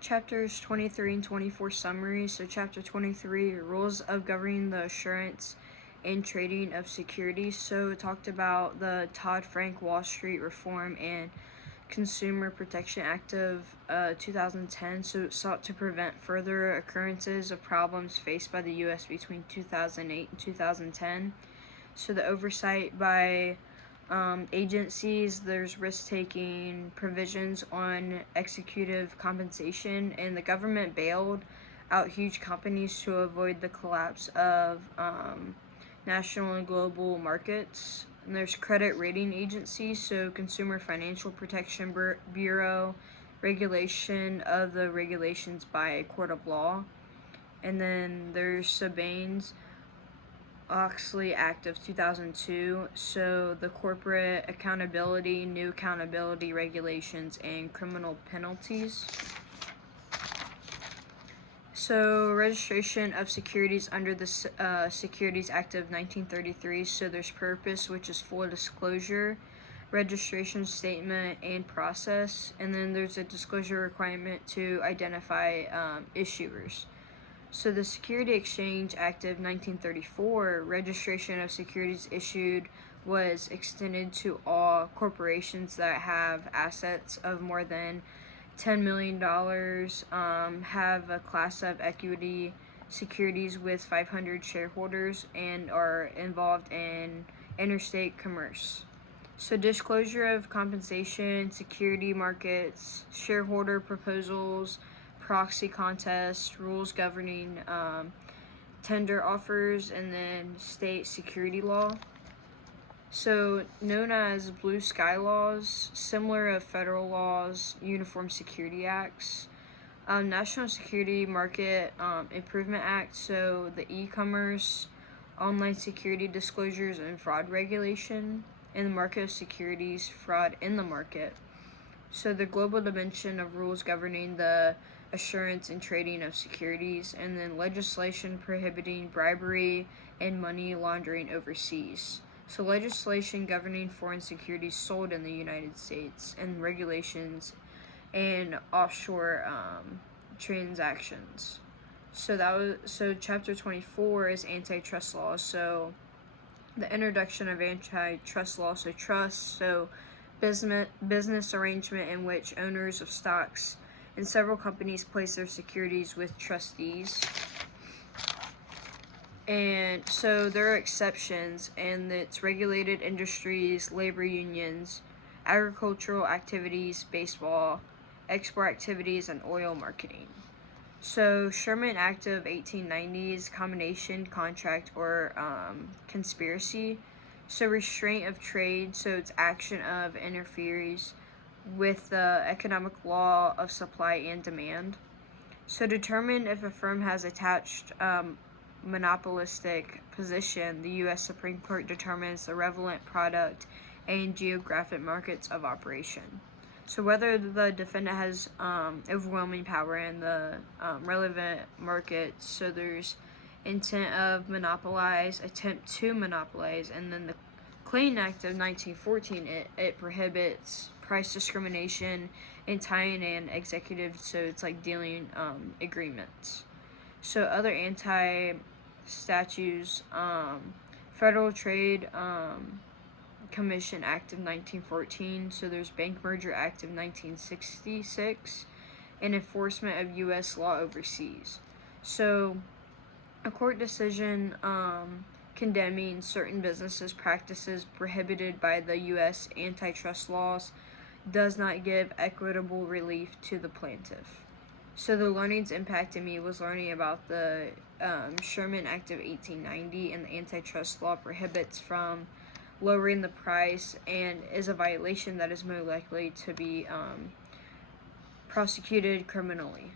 Chapters 23 and 24 summaries. So chapter 23, rules of governing the assurance and trading of securities. So it talked about the Dodd-Frank Wall Street Reform and Consumer Protection Act of 2010. So it sought to prevent further occurrences of problems faced by the U.S. between 2008 and 2010. So the oversight by agencies, there's risk-taking provisions on executive compensation, and the government bailed out huge companies to avoid the collapse of national and global markets. And there's credit rating agencies, so Consumer Financial Protection Bureau, regulation of the regulations by a court of law. And then there's Sarbanes-Oxley Act of 2002, so the corporate accountability, new accountability regulations, and criminal penalties. So registration of securities under the Securities Act of 1933, so there's purpose, which is full disclosure, registration statement, and process, and then there's a disclosure requirement to identify issuers. So the Security Exchange Act of 1934, registration of securities issued was extended to all corporations that have assets of more than $10 million, have a class of equity securities with 500 shareholders, and are involved in interstate commerce. So disclosure of compensation, security markets, shareholder proposals, proxy contests, rules governing tender offers, and then state security law. So known as blue sky laws, similar of federal laws, Uniform Security Acts, National Security Market Improvement Act, so the e-commerce, online security disclosures and fraud regulation, and the market of securities, fraud in the market. So the global dimension of rules governing the assurance and trading of securities, and then legislation prohibiting bribery and money laundering overseas. So legislation governing foreign securities sold in the United States, and regulations and offshore transactions. So chapter 24 is antitrust law. So the introduction of antitrust law, so trust, so business arrangement in which owners of stocks in several companies place their securities with trustees. And so there are exceptions, and it's regulated industries, labor unions, agricultural activities, baseball, export activities, and oil marketing. So Sherman Act of 1890s, combination, contract, or conspiracy. So restraint of trade, so it's action of interferes with the economic law of supply and demand. So determine if a firm has attached monopolistic position. The U.S. Supreme Court determines the relevant product and geographic markets of operation. So whether the defendant has overwhelming power in the relevant markets, so there's intent of monopolize, attempt to monopolize, and then the Clayton Act of 1914, it prohibits price discrimination and tying in executive, so it's like dealing agreements. So other anti-statutes, Federal Trade Commission Act of 1914, so there's Bank Merger Act of 1966, and enforcement of U.S. law overseas. So a court decision condemning certain businesses' practices prohibited by the U.S. antitrust laws does not give equitable relief to the plaintiff. So the learnings impacting me was learning about the Sherman Act of 1890, and the antitrust law prohibits from lowering the price and is a violation that is more likely to be prosecuted criminally.